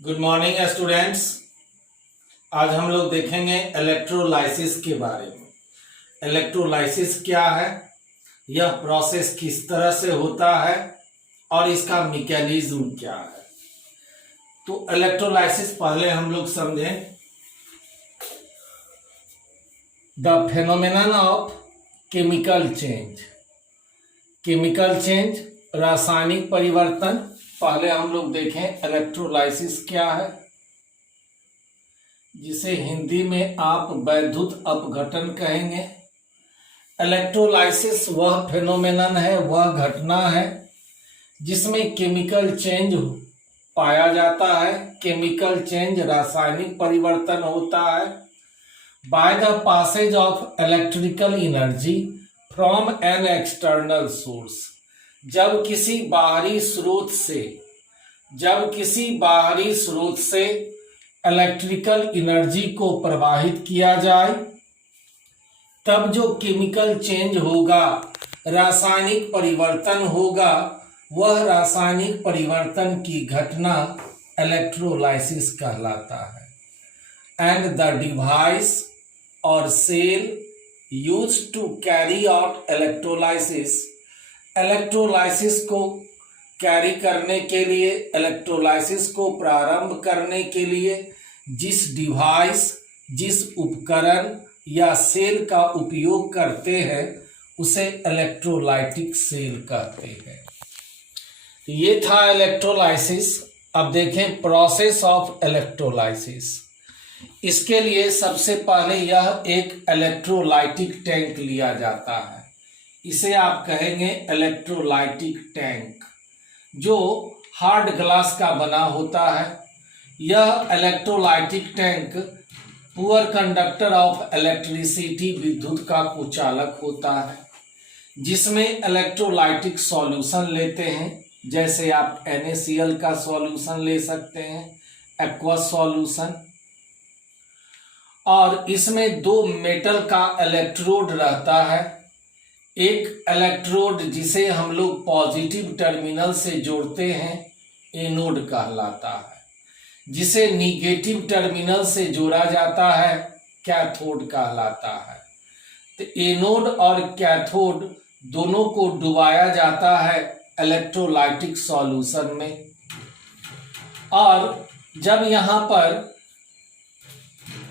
Good morning students. आज हम लोग देखेंगे इलेक्ट्रोलाइसिस के बारे में। इलेक्ट्रोलाइसिस क्या है, यह प्रोसेस किस तरह से होता है और इसका मैकेनिज्म क्या है। तो इलेक्ट्रोलाइसिस पहले हम लोग समझें। The phenomenon of chemical change. Chemical change, रासायनिक परिवर्तन। पहले हम लोग देखें इलेक्ट्रोलाइसिस क्या है, जिसे हिंदी में आप वैद्युत अपघटन कहेंगे। इलेक्ट्रोलाइसिस वह फेनोमेनन है, वह घटना है जिसमें केमिकल चेंज पाया जाता है। केमिकल चेंज रासायनिक परिवर्तन होता है by the passage of electrical energy from an external source. जब किसी बाहरी स्रोत से इलेक्ट्रिकल एनर्जी को प्रवाहित किया जाए, तब जो केमिकल चेंज होगा, रासायनिक परिवर्तन होगा, वह रासायनिक परिवर्तन की घटना इलेक्ट्रोलाइसिस कहलाता है। एंड द डिवाइस और cell used to carry out electrolysis. Electrolysis को कैरी करने के लिए, इलेक्ट्रोलाइसिस को प्रारंभ करने के लिए जिस डिवाइस, जिस उपकरण या सेल का उपयोग करते हैं, उसे इलेक्ट्रोलाइटिक सेल कहते हैं। ये था इलेक्ट्रोलाइसिस। अब देखें प्रोसेस ऑफ इलेक्ट्रोलाइसिस। इसके लिए सबसे पहले यह एक इलेक्ट्रोलाइटिक टैंक लिया जाता है। इसे आप कहेंगे इलेक्ट्रोलाइटिक टैंक, जो हार्ड ग्लास का बना होता है। यह electrolytic tank poor conductor of electricity, विद्युत का कुचालक होता है, जिसमें इलेक्ट्रोलाइटिक सॉल्यूशन लेते हैं। जैसे आप NaCl का सॉल्यूशन ले सकते हैं, एक्वस सॉल्यूशन। और इसमें दो मेटल का इलेक्ट्रोड रहता है। एक इलेक्ट्रोड जिसे हम लोग पॉजिटिव टर्मिनल से जोड़ते हैं, एनोड कहलाता है। जिसे निगेटिव टर्मिनल से जोड़ा जाता है, कैथोड कहलाता है। तो एनोड और कैथोड दोनों को डुबाया जाता है इलेक्ट्रोलाइटिक सॉल्यूशन में। और जब यहाँ पर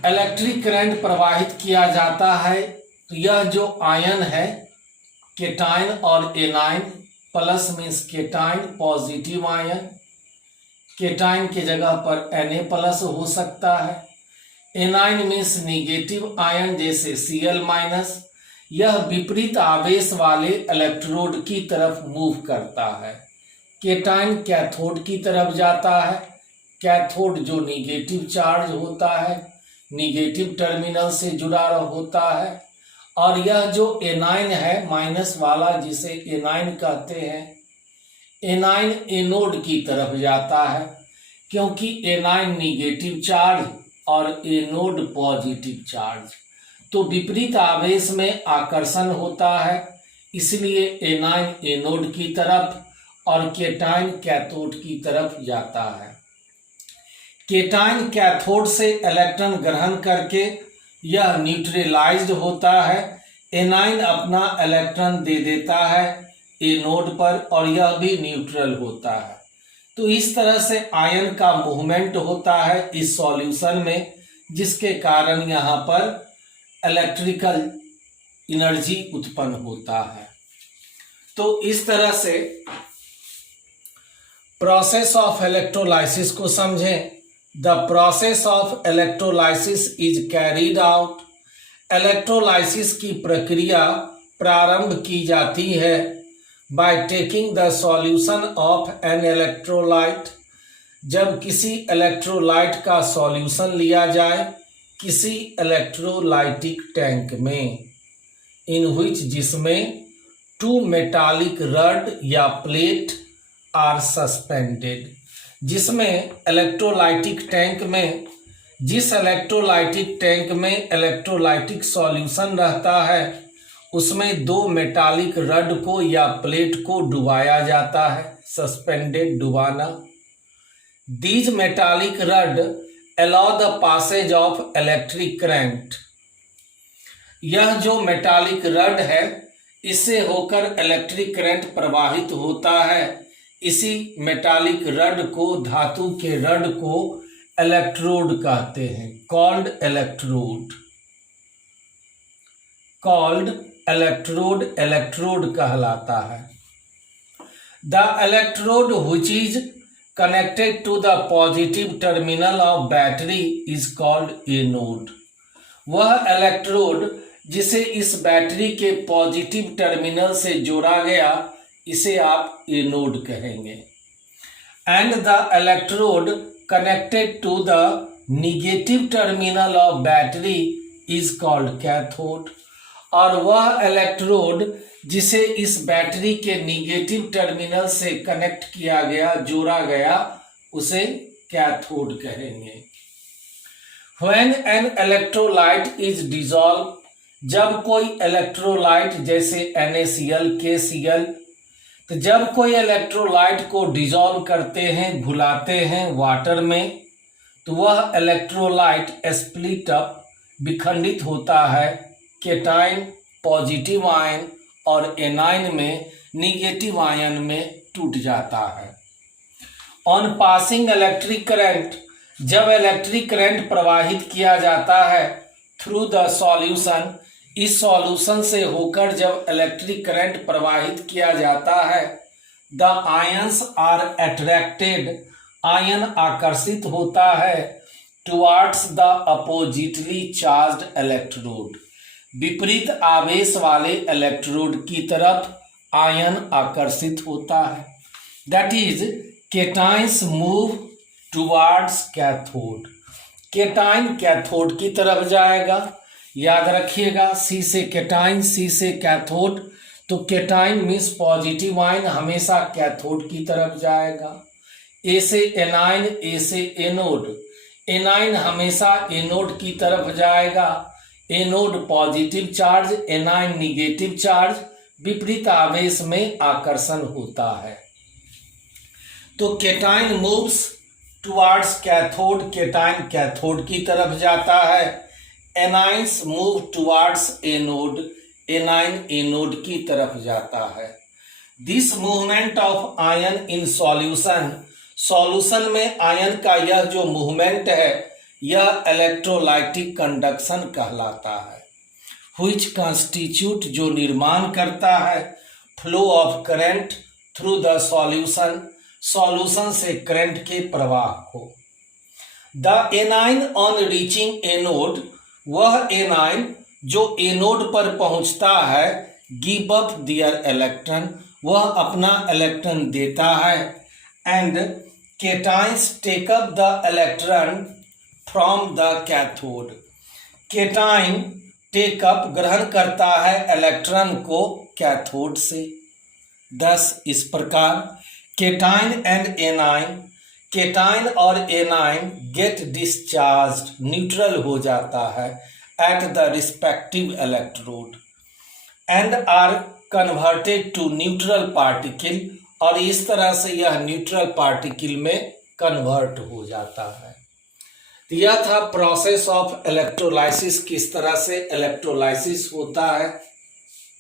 इलेक्ट्रिक करंट प्रवाहित किया जाता है, तो यह जो आयन है, केटाइन और A9, plus means cation positive ion, cation के जगह पर Na+ हो सकता है। एनाइन मीन्स निगेटिव आयन, जैसे Cl-। यह विपरीत आवेश वाले इलेक्ट्रोड की तरफ मूव करता है। केटाइन कैथोड की तरफ जाता है। कैथोड जो निगेटिव चार्ज होता है, निगेटिव टर्मिनल से जुड़ा होता है। और यह जो एनाइन है, माइनस वाला, जिसे एनाइन कहते हैं, एनाइन एनोड की तरफ जाता है, क्योंकि एनाइन निगेटिव चार्ज और एनोड पॉजिटिव चार्ज, तो विपरीत आवेश में आकर्षण होता है। इसलिए एनाइन एनोड की तरफ और केटाइन कैथोड की तरफ जाता है। केटाइन कैथोड से इलेक्ट्रॉन ग्रहण करके यह न्यूट्रलाइज्ड होता है। एनाइन अपना इलेक्ट्रॉन दे देता है एनोड पर, और यह भी न्यूट्रल होता है। तो इस तरह से आयन का मूवमेंट होता है इस सॉल्यूशन में, जिसके कारण यहाँ पर इलेक्ट्रिकल एनर्जी उत्पन्न होता है। तो इस तरह से प्रोसेस ऑफ इलेक्ट्रोलाइसिस को समझें। The process of electrolysis is carried out। Electrolysis की प्रक्रिया प्रारंभ की जाती है by taking the solution of an electrolyte। जब किसी इलेक्ट्रोलाइट का सॉल्यूशन लिया जाए किसी इलेक्ट्रोलाइटिक टैंक में, in which, जिसमें टू मेटालिक रड या प्लेट आर सस्पेंडेड। जिसमें इलेक्ट्रोलाइटिक टैंक में, जिस इलेक्ट्रोलाइटिक टैंक में इलेक्ट्रोलाइटिक सॉल्यूशन रहता है, उसमें दो मेटालिक रड को या प्लेट को डुबाया जाता है। Suspended, डुबाना। These metallic rod allow the passage of electric current. यह जो मेटालिक रड है इससे होकर इलेक्ट्रिक करंट प्रवाहित होता है। इसी मेटालिक रड को, धातु के रड को इलेक्ट्रोड कहते हैं, called electrode. Called electrode, electrode कहलाता है। The electrode which is connected to the positive terminal of battery is called anode. वह इलेक्ट्रोड जिसे इस बैटरी के पॉजिटिव टर्मिनल से जोड़ा गया, इसे आप एनोड कहेंगे। And the electrode connected to the negative terminal of battery is called cathode. और वह इलेक्ट्रोड जिसे इस बैटरी के निगेटिव टर्मिनल से कनेक्ट किया गया, जोड़ा गया, उसे कैथोड कहेंगे। When an electrolyte is dissolved, जब कोई इलेक्ट्रोलाइट जैसे NaCl, KCl, तो जब कोई इलेक्ट्रोलाइट को डिजॉल्व करते हैं, घुलाते हैं वाटर में, तो वह इलेक्ट्रोलाइट स्प्लिट अप, विखंडित होता है केटाइन पॉजिटिव आयन और एनाइन में निगेटिव आयन में टूट जाता है। ऑन पासिंग इलेक्ट्रिक करंट, जब इलेक्ट्रिक करंट प्रवाहित किया जाता है थ्रू द सॉल्यूशन, इस सॉल्यूशन से होकर जब इलेक्ट्रिक करंट प्रवाहित किया जाता है, the ions are attracted, ion आकर्षित होता है towards the oppositely charged electrode, विपरीत आवेश वाले इलेक्ट्रोड की तरफ आयन आकर्षित होता है। That is cations move towards cathode. Cation cathode की तरफ जाएगा। याद रखिएगा, सी से केटाइन, सी से कैथोड, तो केटाइन मीन्स पॉजिटिव आयन हमेशा कैथोड की तरफ जाएगा। ए से एनाइन, ए से एनोड, एनाइन हमेशा एनोड की तरफ जाएगा। Anode positive charge, A9 negative charge, विपरीत आवेश में आकर्षण होता है। तो cation moves towards cathode, cation cathode की तरफ जाता है। Anions move towards anode, A9 anode की तरफ जाता है। This movement of ion in solution, solution में आयन का यह जो मूवमेंट है, यह इलेक्ट्रोलाइटिक कंडक्शन कहलाता है। व्हिच कॉन्स्टिट्यूट, जो निर्माण करता है flow of current through the solution, solution से करंट के प्रवाह को। The A9 on reaching anode, वह एनाइन जो एनोड पर पहुंचता है, गिव अप दियर इलेक्ट्रॉन, वह अपना इलेक्ट्रॉन देता है। And cations take up the electron from the cathode, cation take up ग्रहण करता है इलेक्ट्रॉन को कैथोड से। thus इस प्रकार केटाइन एंड एनाइन, केटाइन और एनाइन गेट डिस्चार्ज्ड, न्यूट्रल हो जाता है at the respective electrode and are converted to neutral particle, और इस तरह से यह न्यूट्रल पार्टिकल में कन्वर्ट हो जाता है। तो यह था प्रोसेस ऑफ इलेक्ट्रोलाइसिस, किस तरह से इलेक्ट्रोलाइसिस होता है।